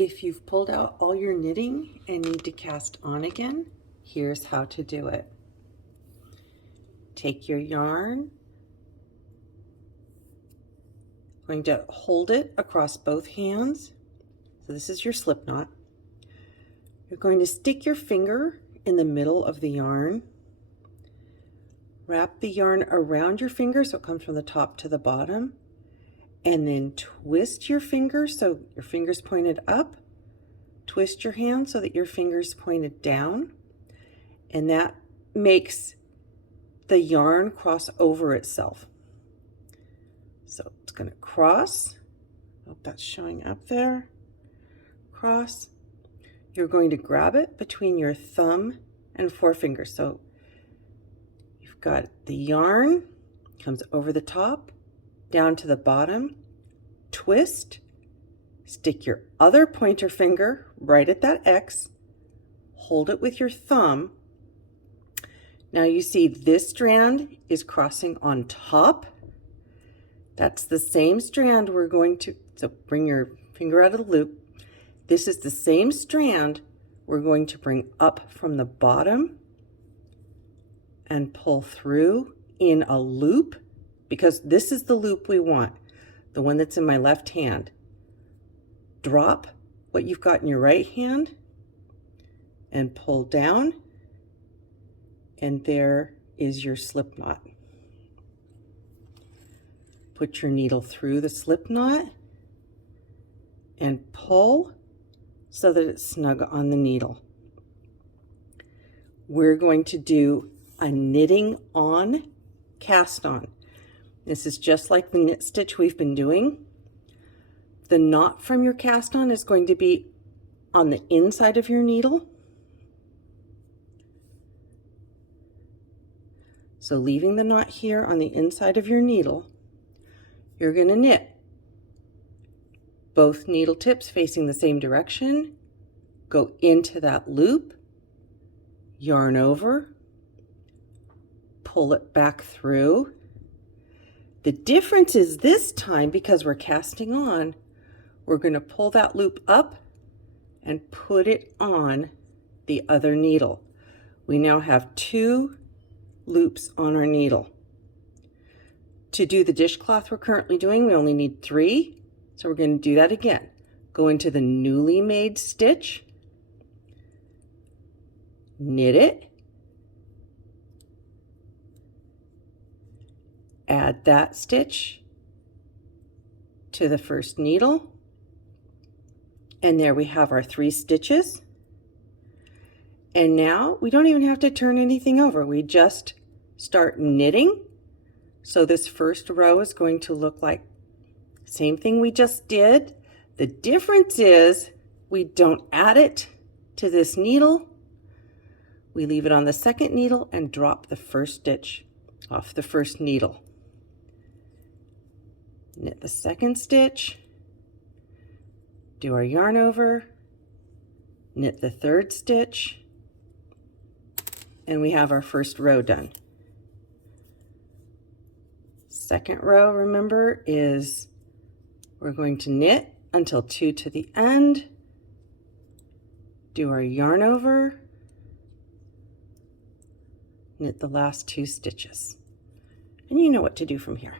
If you've pulled out all your knitting and need to cast on again, here's how to do it. Take your yarn, going to hold it across both hands. So this is your slip knot. You're going to stick your finger in the middle of the yarn. Wrap the yarn around your finger so it comes from the top to the bottom. And then twist your finger so your finger's pointed up. Twist your hand so that your finger's pointed down. And that makes the yarn cross over itself. So it's going to cross. Hope that's showing up there. Cross. You're going to grab it between your thumb and forefinger. So you've got the yarn, comes over the top, down to the bottom, twist, stick your other pointer finger right at that X, hold it with your thumb. Now you see this strand is crossing on top. That's the same strand we're going to, so bring your finger out of the loop. This is the same strand we're going to bring up from the bottom and pull through in a loop, because this is the loop we want, the one that's in my left hand. Drop what you've got in your right hand and pull down, and there is your slip knot. Put your needle through the slip knot and pull so that it's snug on the needle. We're going to do a knitting on, cast on. This is just like the knit stitch we've been doing. The knot from your cast on is going to be on the inside of your needle. So leaving the knot here on the inside of your needle, you're going to knit both needle tips facing the same direction, go into that loop, yarn over, pull it back through. The difference is this time, because we're casting on, we're going to pull that loop up and put it on the other needle. We now have 2 loops on our needle. To do the dishcloth we're currently doing, we only need 3. So we're going to do that again. Go into the newly made stitch, knit it, add that stitch to the first needle, and there we have our 3 stitches. And now we don't even have to turn anything over. We just start knitting. So this first row is going to look like same thing we just did. The difference is we don't add it to this needle. We leave it on the second needle and drop the first stitch off the first needle. Knit the second stitch, do our yarn over, knit the third stitch, and we have our first row done. Second row, remember, is we're going to knit until 2 to the end, do our yarn over, knit the last 2 stitches. And you know what to do from here.